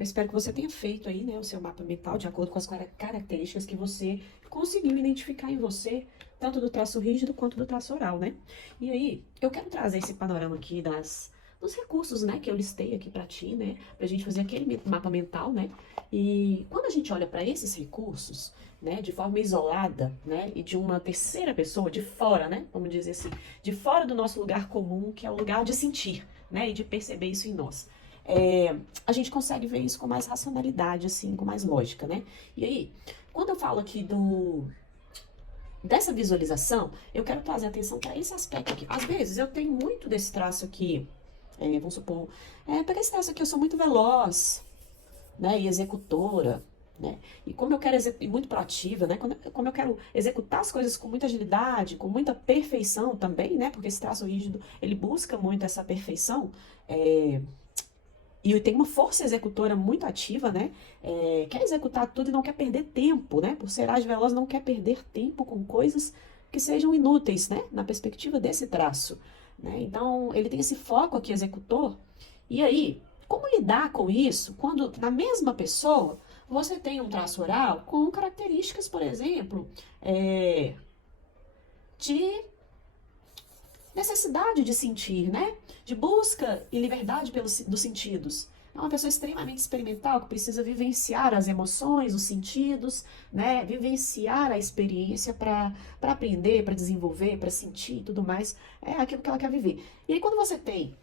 Eu espero que você tenha feito aí, né, o seu mapa mental de acordo com as características que você conseguiu identificar em você, tanto do traço rígido quanto do traço oral, né? E aí, eu quero trazer esse panorama aqui dos recursos, né, que eu listei aqui pra ti, né, pra gente fazer aquele mapa mental, né? E quando a gente olha para esses recursos, né, de forma isolada, né, e de uma terceira pessoa, de fora, né, vamos dizer assim, de fora do nosso lugar comum, que é o lugar de sentir, né, e de perceber isso em nós. É, a gente consegue ver isso com mais racionalidade, assim, com mais lógica, né? E aí, quando eu falo aqui dessa visualização, eu quero trazer atenção para esse aspecto aqui. Às vezes, eu tenho muito desse traço aqui, vamos supor, pegar esse traço aqui, eu sou muito veloz, né, e executora, né? E como eu quero e muito proativa, né? Como eu quero executar as coisas com muita agilidade, com muita perfeição também, né? Porque esse traço rígido, ele busca muito essa perfeição, é, e tem uma força executora muito ativa, né? Quer executar tudo e não quer perder tempo, né? Por ser ágil e veloz, não quer perder tempo com coisas que sejam inúteis, né? Na perspectiva desse traço, né? Então, ele tem esse foco aqui, executor. E aí, como lidar com isso quando na mesma pessoa você tem um traço oral com características, por exemplo, de necessidade de sentir, né? De busca e liberdade dos sentidos. É uma pessoa extremamente experimental que precisa vivenciar as emoções, os sentidos, né? Vivenciar a experiência para aprender, para desenvolver, para sentir e tudo mais. É aquilo que ela quer viver. E aí, quando você tem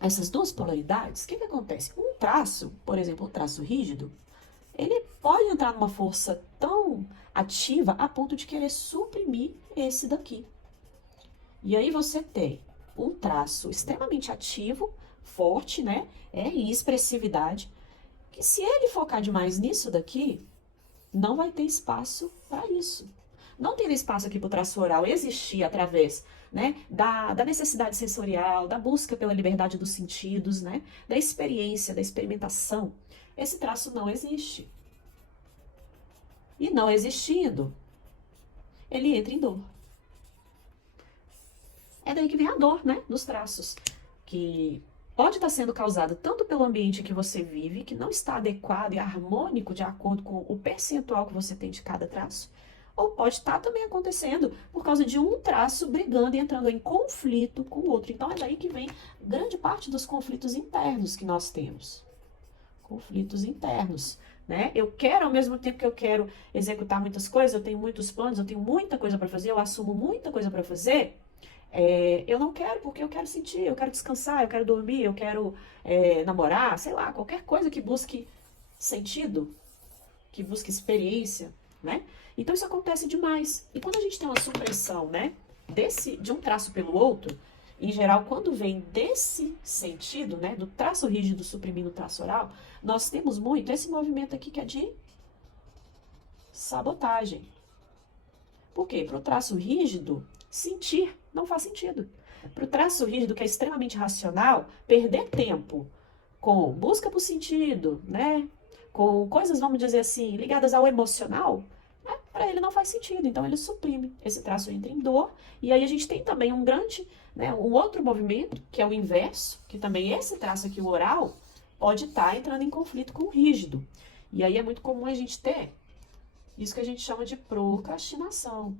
essas duas polaridades, o que acontece? Um traço, por exemplo, um traço rígido, ele pode entrar numa força tão ativa a ponto de querer suprimir esse daqui. E aí você tem um traço extremamente ativo, forte, né? E expressividade, que se ele focar demais nisso daqui, não vai ter espaço para isso. Não tem espaço aqui para o traço oral existir através, né, da necessidade sensorial, da busca pela liberdade dos sentidos, né, da experiência, da experimentação. Esse traço não existe. E não existindo, ele entra em dor. É daí que vem a dor, né, dos traços, que pode estar sendo causada tanto pelo ambiente que você vive, que não está adequado e harmônico de acordo com o percentual que você tem de cada traço, ou pode estar também acontecendo por causa de um traço brigando e entrando em conflito com o outro. Então é daí que vem grande parte dos conflitos internos que nós temos. Conflitos internos, né? Eu quero, ao mesmo tempo que eu quero executar muitas coisas, eu tenho muitos planos, eu tenho muita coisa para fazer, eu assumo muita coisa para fazer, eu não quero porque eu quero sentir, eu quero descansar, eu quero dormir, eu quero namorar, sei lá, qualquer coisa que busque sentido, que busque experiência, né? Então isso acontece demais. E quando a gente tem uma supressão, né, de um traço pelo outro, em geral, quando vem desse sentido, né, do traço rígido suprimindo o traço oral, nós temos muito esse movimento aqui que é de sabotagem. Por quê? Para o traço rígido, sentir não faz sentido. Para o traço rígido, que é extremamente racional, perder tempo com busca por sentido, né? Com coisas, vamos dizer assim, ligadas ao emocional, né? Para ele não faz sentido. Então ele suprime. Esse traço entra em dor. E aí a gente tem também um grande, né, um outro movimento, que é o inverso, que também esse traço aqui, o oral, pode estar entrando em conflito com o rígido. E aí é muito comum a gente ter isso que a gente chama de procrastinação.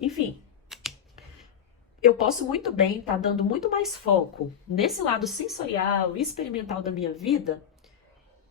Enfim, eu posso muito bem estar dando muito mais foco nesse lado sensorial e experimental da minha vida,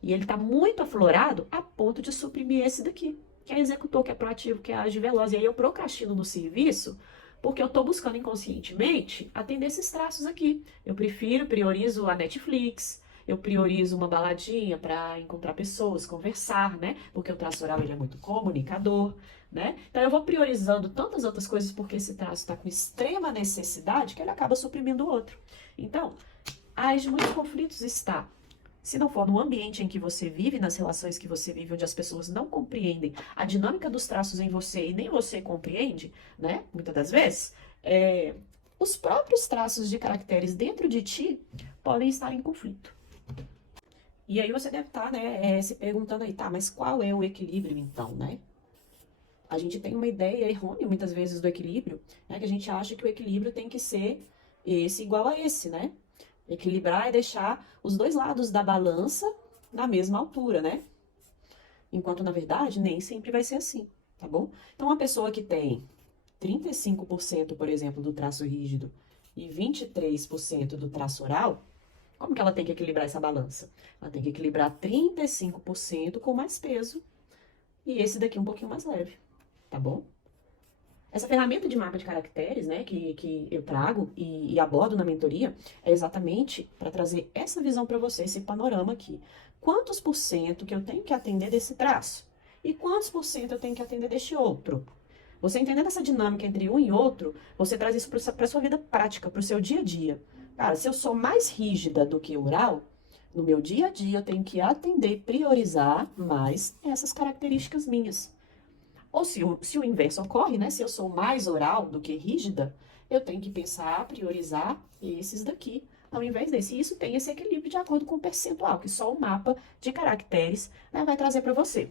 e ele está muito aflorado a ponto de suprimir esse daqui, que é executor, que é proativo, que é ágil e veloz. E aí eu procrastino no serviço porque eu estou buscando inconscientemente atender esses traços aqui. Eu priorizo a Netflix, eu priorizo uma baladinha para encontrar pessoas, conversar, né? Porque o traço oral ele é muito comunicador, né? Então eu vou priorizando tantas outras coisas porque esse traço está com extrema necessidade que ele acaba suprimindo o outro. Então, a raiz de muitos conflitos está, se não for no ambiente em que você vive, nas relações que você vive, onde as pessoas não compreendem a dinâmica dos traços em você e nem você compreende, né? Muitas das vezes, os próprios traços de caracteres dentro de ti podem estar em conflito. E aí você deve estar, né, se perguntando aí, tá, mas qual é o equilíbrio então, né? A gente tem uma ideia errônea muitas vezes do equilíbrio, né, que a gente acha que o equilíbrio tem que ser esse igual a esse, né? Equilibrar é deixar os dois lados da balança na mesma altura, né? Enquanto, na verdade, nem sempre vai ser assim, tá bom? Então, uma pessoa que tem 35%, por exemplo, do traço rígido e 23% do traço oral, como que ela tem que equilibrar essa balança? Ela tem que equilibrar 35% com mais peso e esse daqui um pouquinho mais leve, tá bom? Essa ferramenta de mapa de caracteres, né, que eu trago e abordo na mentoria, é exatamente para trazer essa visão para você, esse panorama aqui. Quantos por cento que eu tenho que atender desse traço? E quantos por cento eu tenho que atender deste outro? Você entendendo essa dinâmica entre um e outro, você traz isso para a sua vida prática, para o seu dia a dia. Cara, se eu sou mais rígida do que oral, no meu dia a dia eu tenho que atender, priorizar mais essas características minhas. Ou se o inverso ocorre, né? Se eu sou mais oral do que rígida, eu tenho que pensar, priorizar esses daqui, ao invés desse. E isso tem esse equilíbrio de acordo com o percentual, que só o mapa de caracteres, né, vai trazer para você.